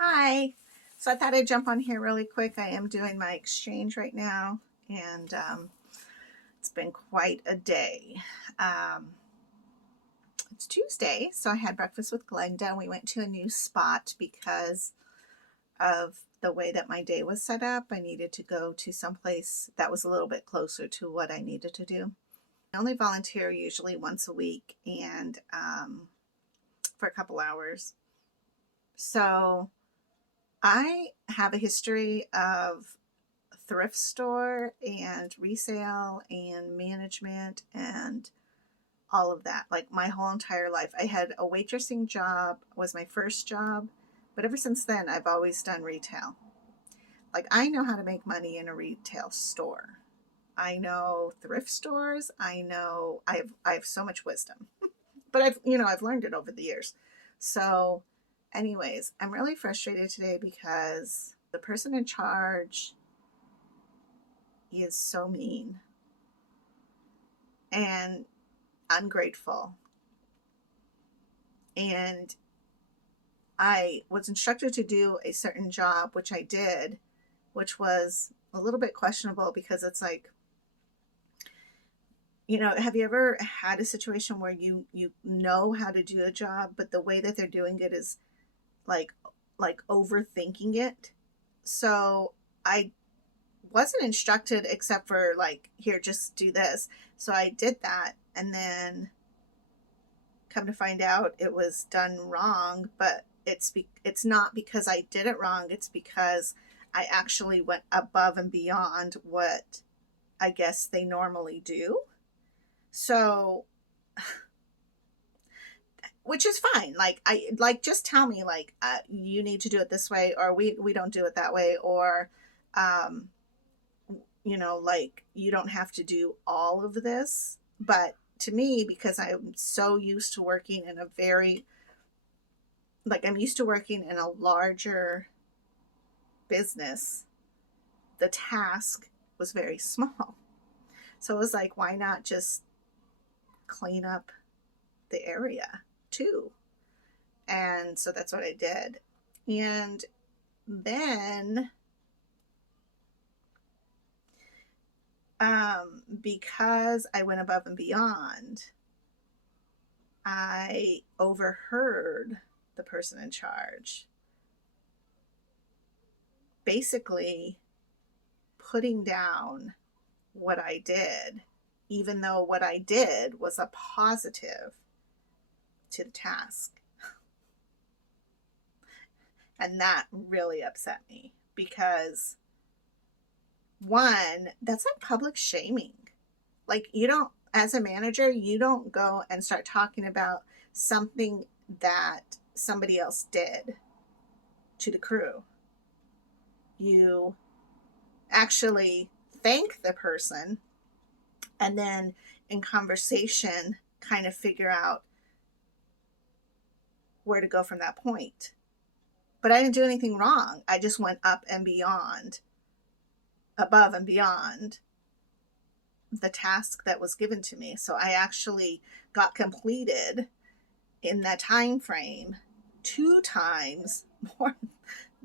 Hi. So I thought I'd jump on here really quick. I am doing my exchange right now, and it's been quite a day. Um, it's Tuesday, so I had breakfast with Glenda. We went to a new spot because of the way that my day was set up. I needed to go to someplace that was a little bit closer to what I needed to do. I only volunteer usually once a week and for a couple hours. So I have a history of thrift store and resale and management and all of that, like my whole entire life. I had a waitressing job, was my first job, but ever since then I've always done retail. Like, I know how to make money in a retail store. I know thrift stores. I have so much wisdom, but I've learned it over the years. So anyways, I'm really frustrated today because the person in charge is so mean and ungrateful. And I was instructed to do a certain job, which I did, which was a little bit questionable because it's like, have you ever had a situation where you know how to do a job, but the way that they're doing it is like overthinking it? So I wasn't instructed except for like, here, just do this. So I did that, and then come to find out it was done wrong, but it's not because I did it wrong. It's because I actually went above and beyond what I guess they normally do. So, which is fine. Like, I like, just tell me, like, you need to do it this way, or we don't do it that way, or um like, you don't have to do all of this. But to me, because I'm so used to working in a very, like, I'm used to working in a larger business, the task was very small. So it was like, why not just clean up the area too? And so that's what I did. And then because I went above and beyond, I overheard the person in charge basically putting down what I did, even though what I did was a positive to the task. And that really upset me because, one, that's like public shaming. Like, you don't, as a manager, you don't go and start talking about something that somebody else did to the crew. You actually thank the person, and then in conversation kind of figure out where to go from that point. But I didn't do anything wrong. I just went up and beyond, above and beyond the task that was given to me. So I actually got completed in that time frame 2 times more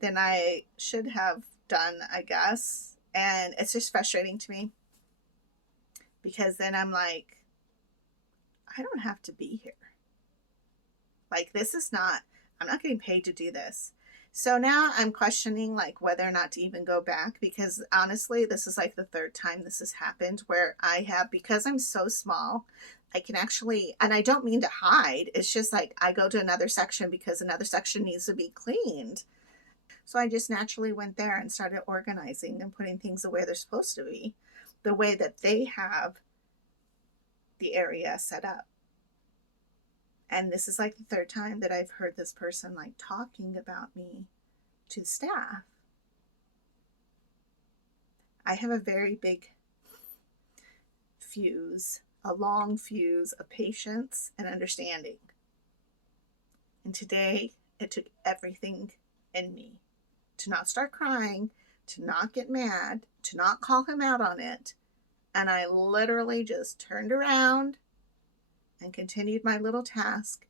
than I should have done, I guess. And it's just frustrating to me because then I'm like, I don't have to be here. Like, this is not, I'm not getting paid to do this. So now I'm questioning like whether or not to even go back, because honestly, this is like the third time this has happened where I have, because I'm so small, I can actually, and I don't mean to hide, it's just like I go to another section because another section needs to be cleaned. So I just naturally went there and started organizing and putting things the way they're supposed to be, the way that they have the area set up. And this is like the third time that I've heard this person like talking about me to the staff. I have a very big fuse, a long fuse of patience and understanding. And today it took everything in me to not start crying, to not get mad, to not call him out on it. And I literally just turned around and continued my little task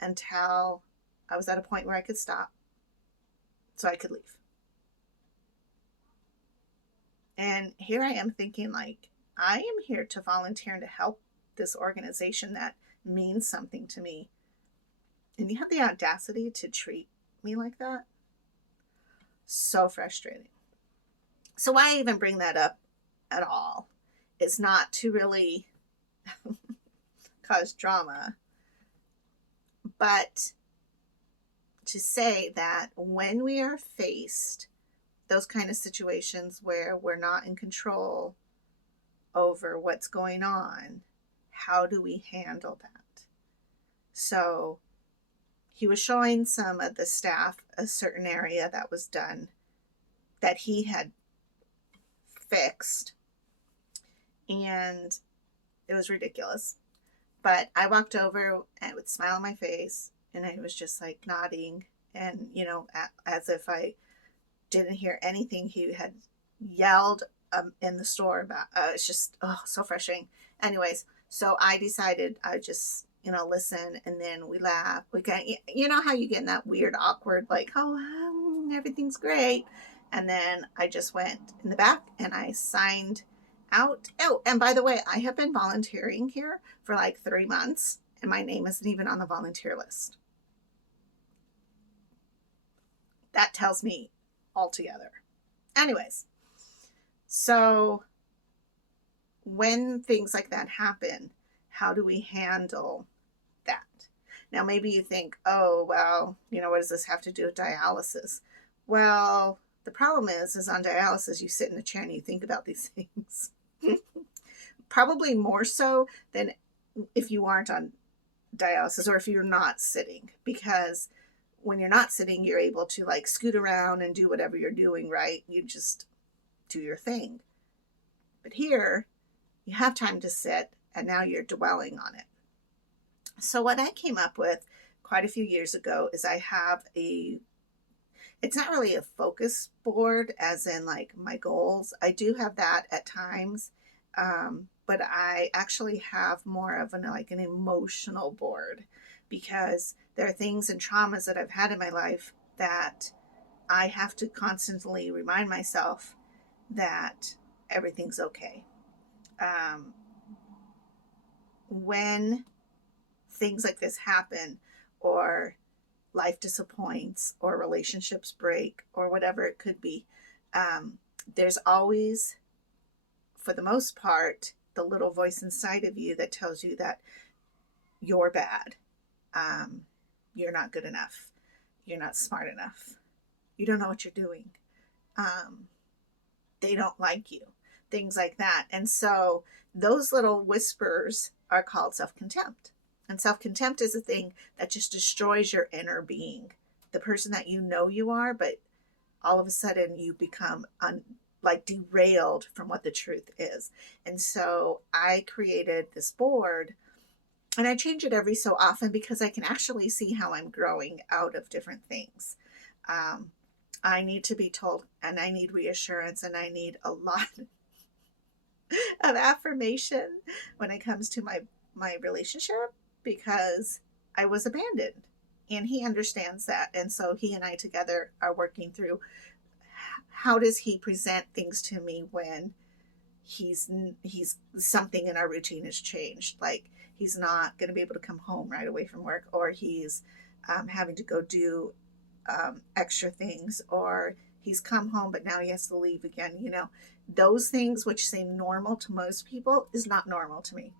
until I was at a point where I could stop. so I could leave. And here I am thinking, like, I am here to volunteer and to help this organization that means something to me. And you have the audacity to treat me like that? So frustrating. So why even bring that up at all? It's not to really cause drama, but to say that when we are faced those kind of situations where we're not in control over what's going on, how do we handle that? So he was showing some of the staff a certain area that was done that he had fixed, and it was ridiculous. But I walked over and with a smile on my face, and I was just like nodding, and as if I didn't hear anything he had yelled in the store about. It's just so frustrating. Anyways, so I decided I would just listen, and then we laugh. We got, how you get in that weird awkward like, everything's great, and then I just went in the back and I signed out. Oh, and by the way, I have been volunteering here for like 3 months, and my name isn't even on the volunteer list. That tells me altogether. Anyways, so when things like that happen, how do we handle that? Now, maybe you think, oh, well, what does this have to do with dialysis? Well, the problem is on dialysis, you sit in a chair and you think about these things. Probably more so than if you aren't on dialysis or if you're not sitting, because when you're not sitting, you're able to like scoot around and do whatever you're doing, right? You just do your thing. But here, you have time to sit, and now you're dwelling on it. So what I came up with quite a few years ago is I have it's not really a focus board as in like my goals. I do have that at times, but I actually have more of an emotional board, because there are things and traumas that I've had in my life that I have to constantly remind myself that everything's okay. When things like this happen, or life disappoints, or relationships break, or whatever it could be, there's always, for the most part, the little voice inside of you that tells you that you're bad. You're not good enough. You're not smart enough. You don't know what you're doing. They don't like you. Things like that. And so those little whispers are called self-contempt. And self-contempt is a thing that just destroys your inner being, the person that you are, but all of a sudden you become derailed from what the truth is. And so I created this board, and I change it every so often because I can actually see how I'm growing out of different things. I need to be told, and I need reassurance, and I need a lot of affirmation when it comes to my relationship, because I was abandoned, and he understands that. And so he and I together are working through how does he present things to me when he's something in our routine has changed. Like he's not going to be able to come home right away from work, or he's having to go do extra things, or he's come home but now he has to leave again. Those things which seem normal to most people is not normal to me.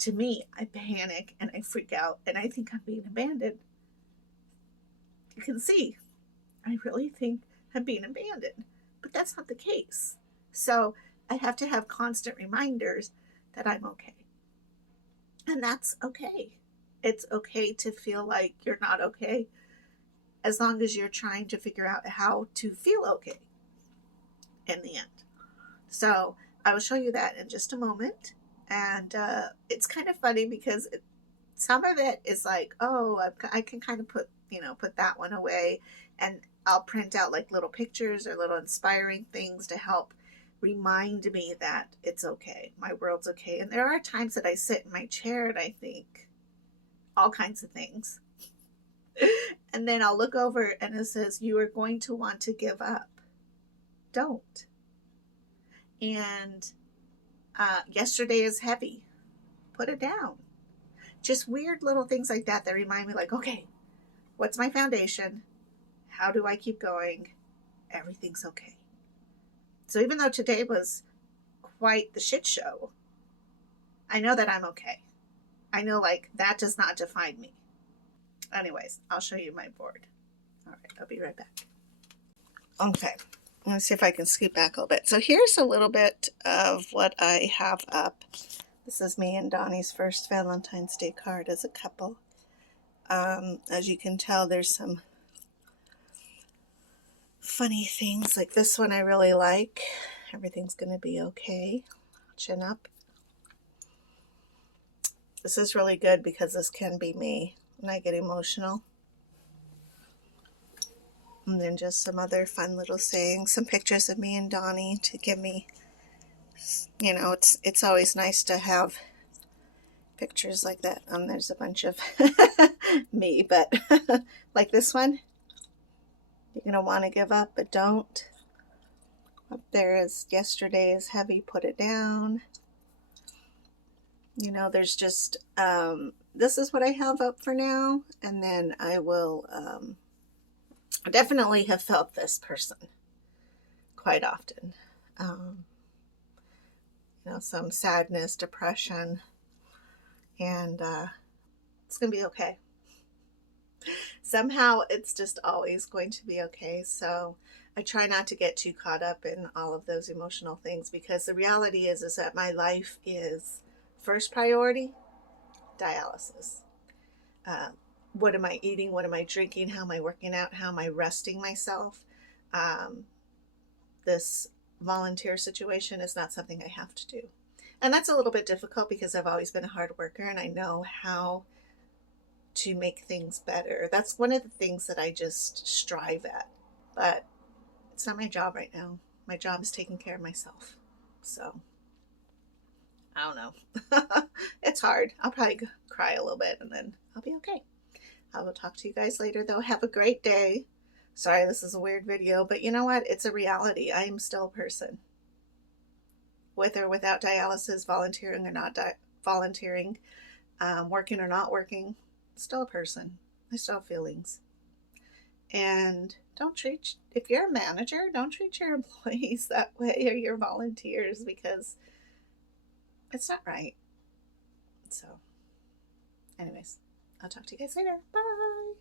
To me, I panic and I freak out and I think I'm being abandoned. You can see, I really think I'm being abandoned, but that's not the case. So I have to have constant reminders that I'm okay. And that's okay. It's okay to feel like you're not okay, as long as you're trying to figure out how to feel okay in the end. So I will show you that in just a moment. And it's kind of funny because some of it is like, oh, I can kind of put that one away, and I'll print out like little pictures or little inspiring things to help remind me that it's okay. My world's okay. And there are times that I sit in my chair and I think all kinds of things. And then I'll look over and it says, you are going to want to give up. Don't. And yesterday is heavy. Put it down. Just weird little things like that that remind me like, okay, what's my foundation? How do I keep going? Everything's okay. So even though today was quite the shit show, I know that I'm okay. I know like that does not define me. Anyways, I'll show you my board. All right, I'll be right back. Okay, let's see if I can scoot back a little bit. So here's a little bit of what I have up. This is me and Donnie's first Valentine's Day card as a couple. As you can tell, there's some funny things. Like this one I really like. Everything's going to be okay. Chin up. This is really good because this can be me when I get emotional. And then just some other fun little sayings, some pictures of me and Donnie to give me, you know, it's always nice to have pictures like that. There's a bunch of me, but like this one, you're going to want to give up, but don't. Up there is yesterday is heavy, put it down. You know, there's just, this is what I have up for now. And then I will definitely have felt this person quite often. You know, some sadness, depression, and it's going to be okay. Somehow it's just always going to be okay. So I try not to get too caught up in all of those emotional things, because the reality is that my life is first priority, dialysis. What am I eating? What am I drinking? How am I working out? How am I resting myself? This volunteer situation is not something I have to do. And that's a little bit difficult because I've always been a hard worker and I know how to make things better. That's one of the things that I just strive at. But it's not my job right now. My job is taking care of myself. So I don't know. It's hard. I'll probably cry a little bit and then I'll be okay. I will talk to you guys later though. Have a great day. Sorry, this is a weird video, but you know what? It's a reality. I am still a person. With or without dialysis, volunteering or not volunteering, working or not working, still a person. I still have feelings. And if you're a manager, don't treat your employees that way, or your volunteers, because it's not right. So anyways, I'll talk to you guys later. Bye.